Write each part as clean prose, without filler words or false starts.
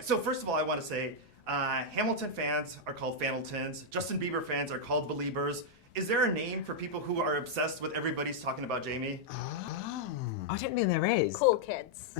So first of all, I want to say Hamilton fans are called Faniltons. Justin Bieber fans are called Beliebers. Is there a name for people who are obsessed with everybody's talking about Jamie? I don't think there is. Cool kids.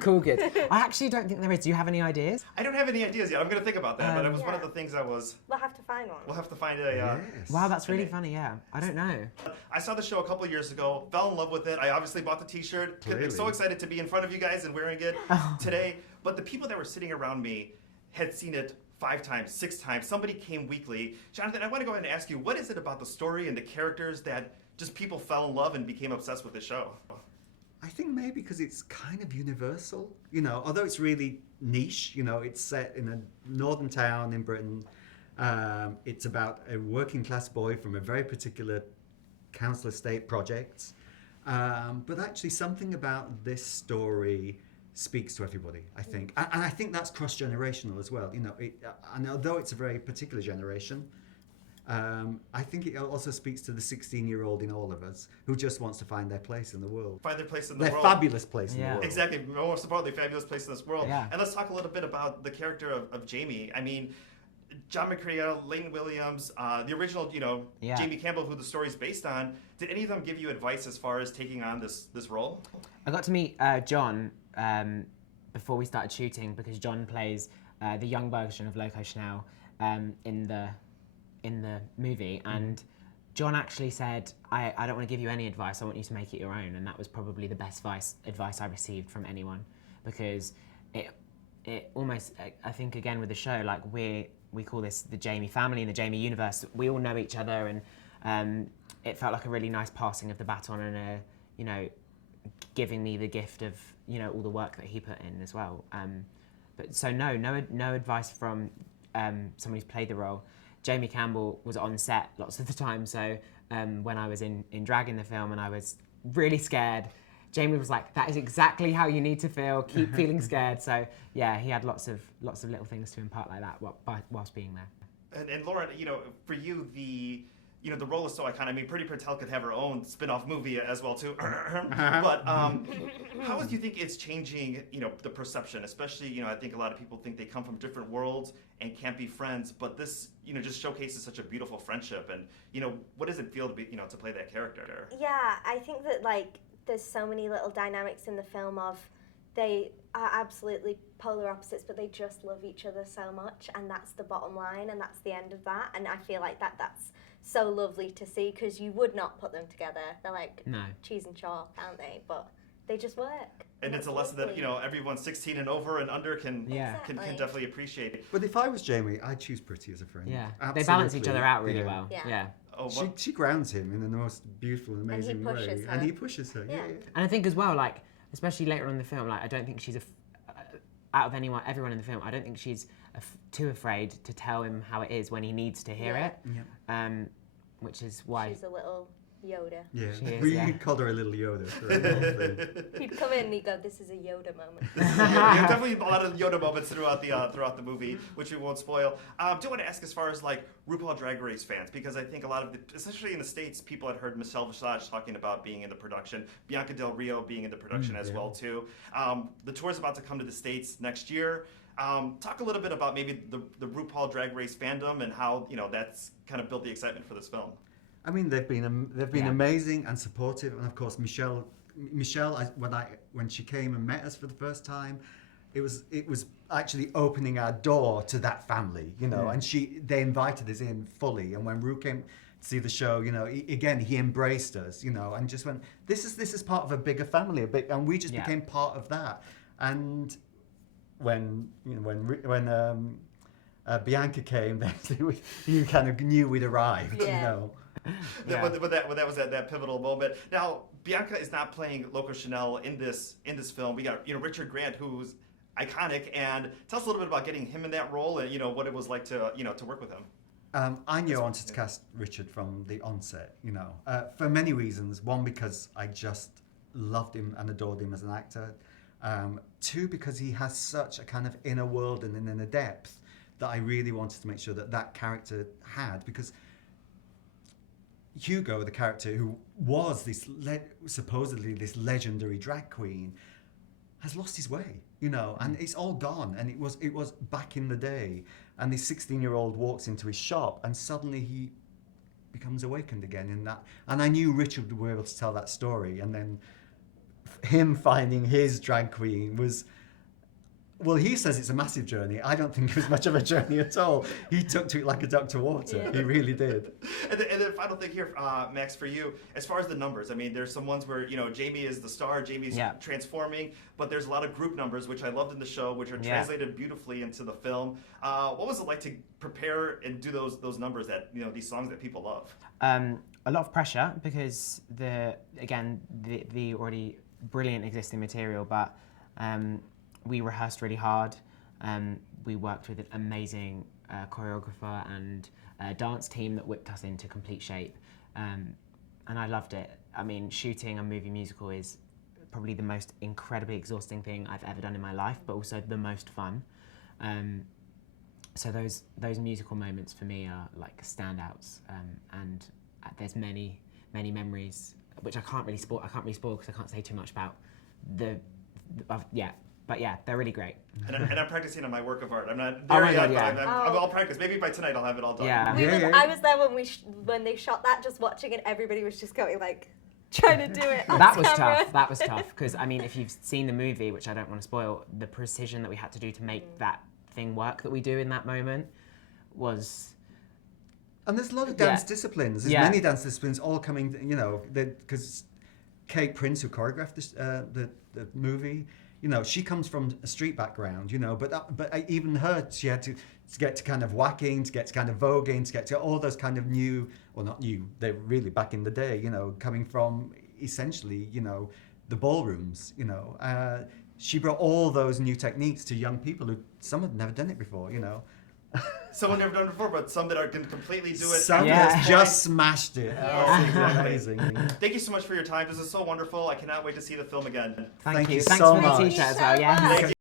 Cool kids. I actually don't think there is. Do you have any ideas? I don't have any ideas yet. I'm going to think about that, but it was one of the things I was... We'll have to find one. We'll have to find a... Yes. Wow, that's really funny, yeah. I don't know. I saw the show a couple of years ago, fell in love with it. I obviously bought the t-shirt. I'm Really? so excited to be in front of you guys and wearing it today. But the people that were sitting around me had seen it 5 times, 6 times. Somebody came weekly. Jonatan, I want to go ahead and ask you, what is it about the story and the characters that just people fell in love and became obsessed with the show? I think maybe because it's kind of universal, you know, although it's really niche, you know, it's set in a northern town in Britain. It's about a working class boy from a very particular council estate project. But actually something about this story speaks to everybody, I think. And I think that's cross-generational as well, you know, and although it's a very particular generation, I think it also speaks to the 16-year-old in all of us who just wants to find their place in the world. Find their place in the Their world. fabulous place in the world. Exactly. Most importantly, fabulous place in this world. Yeah. And let's talk a little bit about the character of Jamie. I mean, John McCrea, Leighton Williams, the original, you know, Jamie Campbell, who the story's based on. Did any of them give you advice as far as taking on this role? I got to meet John before we started shooting because John plays the young version of Loco Chanel in the movie, and John actually said, I don't want to give you any advice, I want you to make it your own. And that was probably the best advice I received from anyone, because it almost, I think again with the show, like we call this the Jamie family and the Jamie universe. We all know each other, and it felt like a really nice passing of the baton and you know, giving me the gift of, you know, all the work that he put in as well. But so no advice from someone who's played the role. Jamie Campbell was on set lots of the time, so when I was in drag in the film and I was really scared, Jamie was like, that is exactly how you need to feel, keep feeling scared. So yeah, he had lots of little things to impart like that whilst being there. And Lauren, you know, for you, the role is so iconic. I mean, Pretty Patel could have her own spin-off movie as well too. But how do you think it's changing, you know, the perception? Especially, you know, I think a lot of people think they come from different worlds and can't be friends. But this, you know, just showcases such a beautiful friendship. And, you know, what does it feel to be, you know, to play that character? Yeah, I think that like there's so many little dynamics in the film of they are absolutely polar opposites, but they just love each other so much, and that's the bottom line, and that's the end of that. And I feel like that's so lovely to see, because you would not put them together. They're like cheese and chalk, aren't they? But they just work. And it's a lesson that, you know, everyone 16 and over and under can definitely appreciate it. But if I was Jamie, I'd choose Pretty as a friend. Yeah, absolutely. they balance each other out really well. Yeah. Oh, she grounds him in the most beautiful and amazing way. And he pushes her. Yeah. And I think as well, like, especially later on in the film, like, I don't think she's out of everyone in the film, I don't think she's too afraid to tell him how it is when he needs to hear it. Yeah. Which is why she's a little Yoda. Yeah, we called her a little Yoda for that whole thing. He'd come in and he'd go, "This is a Yoda moment." Yeah, definitely a lot of Yoda moments throughout the movie, which we won't spoil. I do want to ask as far as like RuPaul Drag Race fans, because I think a lot of especially in the States, people had heard Michelle Visage talking about being in the production, Bianca Del Rio being in the production as well too. The tour's about to come to the States next year. Talk a little bit about maybe the RuPaul Drag Race fandom and how, you know, that's kind of built the excitement for this film. I mean, they've been amazing and supportive, and of course Michelle, when she came and met us for the first time, it was actually opening our door to that family, you know, and they invited us in fully. And when Ru came to see the show, you know, he embraced us, you know, and just went, this is part of a bigger family, and we just became part of that. And when Bianca came, you kind of knew we'd arrived, you know. But that was that pivotal moment. Now, Bianca is not playing Loco Chanel in this film. We got, you know, Richard Grant, who's iconic, and tell us a little bit about getting him in that role and, you know, what it was like to, you know, to work with him. I knew I wanted to cast Richard from the onset, you know, for many reasons. One, because I just loved him and adored him as an actor. Two, because he has such a kind of inner world and an inner depth that I really wanted to make sure that character had, because Hugo, the character who was this supposedly this legendary drag queen, has lost his way. you know, and it's all gone. And it was back in the day. And this 16-year-old walks into his shop, and suddenly he becomes awakened again in that. And I knew Richard would be able to tell that story. And then him finding his drag queen was. Well, he says it's a massive journey. I don't think it was much of a journey at all. He took to it like a duck to water. Yeah. He really did. And the final thing here, Max, for you, as far as the numbers, I mean, there's some ones where, you know, Jamie is the star, Jamie's transforming, but there's a lot of group numbers, which I loved in the show, which are translated beautifully into the film. What was it like to prepare and do those numbers that, you know, these songs that people love? A lot of pressure because the already brilliant existing material, but we rehearsed really hard. We worked with an amazing choreographer and dance team that whipped us into complete shape. And I loved it. I mean, shooting a movie musical is probably the most incredibly exhausting thing I've ever done in my life, but also the most fun. So those musical moments for me are like standouts. And there's many memories, which I can't really spoil because I can't say too much about But yeah, they're really great. And I'm practicing on my work of art. I'm not Oh there my yet, God, but I'm all practiced. Maybe by tonight I'll have it all done. Yeah. I was there when they shot that, just watching it. Everybody was just going like, trying to do it on That was camera. tough. That was tough because I mean, if you've seen the movie, which I don't want to spoil, the precision that we had to do to make that thing work that we do in that moment was. And there's a lot of dance disciplines. There's many dance disciplines all coming, you know, because Kate Prince, who choreographed this, the movie, you know, she comes from a street background, you know, but even her, she had to get to kind of whacking, to get to kind of voguing, to get to all those kind of new, well, not new, they're really back in the day, you know, coming from essentially, you know, the ballrooms, you know. She brought all those new techniques to young people who, some had never done it before, you know. Someone never done it before, but some that can completely do it. Some that's just smashed it. Yeah. Amazing. Thank you so much for your time. This is so wonderful. I cannot wait to see the film again. Thank you. so Thanks for much. the t-shirt as well. Yeah. Thank you.